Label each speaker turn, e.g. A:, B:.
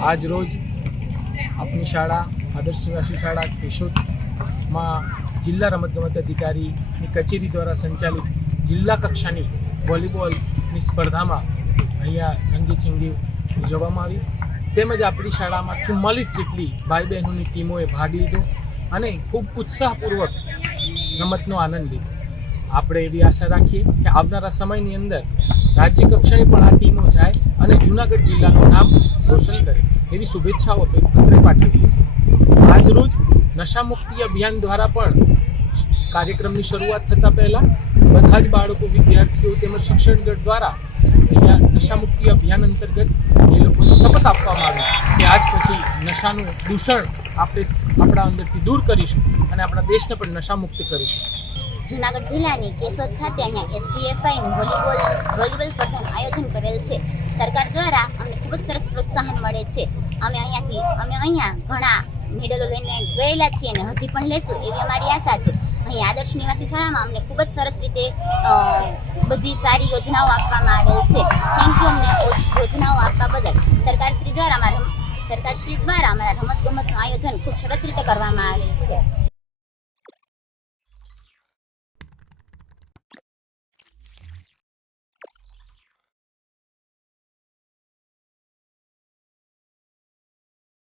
A: આજ રોજ આપની શાળા, આદર્શ નિવાસી શાળા કેશોદમાં જિલ્લા રમતગમત અધિકારીની કચેરી દ્વારા સંચાલિત જિલ્લા કક્ષાની વોલીબોલની સ્પર્ધામાં અહીંયા રંગેચંગે ઉજવવામાં આવી. તેમજ આપણી શાળામાં ચુમ્માલીસ જેટલી ભાઈ બહેનોની ટીમોએ ભાગ લીધો અને ખૂબ ઉત્સાહપૂર્વક રમતનો આનંદ લીધો. આપણે એવી આશા રાખીએ કે આવનારા સમયની અંદર રાજ્ય કક્ષાએ પણ આ ટીમો જાય અને જૂનાગઢ જિલ્લાનું નામ રોશન કરે એવી શુભેચ્છાઓ અત્રે પાઠવીએ છીએ. આજરોજ નશામુક્તિ અભિયાન દ્વારા પણ કાર્યક્રમની શરૂઆત થતાં પહેલાં બધા જ બાળકો, વિદ્યાર્થીઓ તેમજ શિક્ષણગઢ દ્વારા અહીંયા નશામુક્તિ અભિયાન અંતર્ગત એ લોકોને શપથ આપવામાં આવી કે આજ પછી નશાનું દૂષણ આપણે આપણા અંદરથી દૂર કરીશું અને આપણા દેશને પણ નશામુક્ત કરીશું.
B: જુનાગઢ જિલ્લાની કેશોદ ખાતે અહીંયા એસજીએફઆઈ વોલીબોલ વોલીબોલ સ્પર્ધાનું આયોજન કરેલ છે. સરકાર દ્વારા અમને ખૂબ જ સરસ પ્રોત્સાહન મળે છે. અમે અહીંયાથી, અમે અહીંયા ઘણા મેડલો લઈને ગયેલા છીએ અને હજી પણ લેશું એવી અમારી આશા છે. અહીં આદર્શ નિવાસી શાળામાં અમને ખૂબ જ સરસ રીતે બધી સારી યોજનાઓ આપવામાં આવેલ છે. થેન્ક યુ અમને યોજનાઓ આપવા બદલ. સરકારશ્રી દ્વારા અમારા સરકારશ્રી દ્વારા અમારા રમત ગમતનું આયોજન ખૂબ સરસ રીતે કરવામાં આવેલ છે.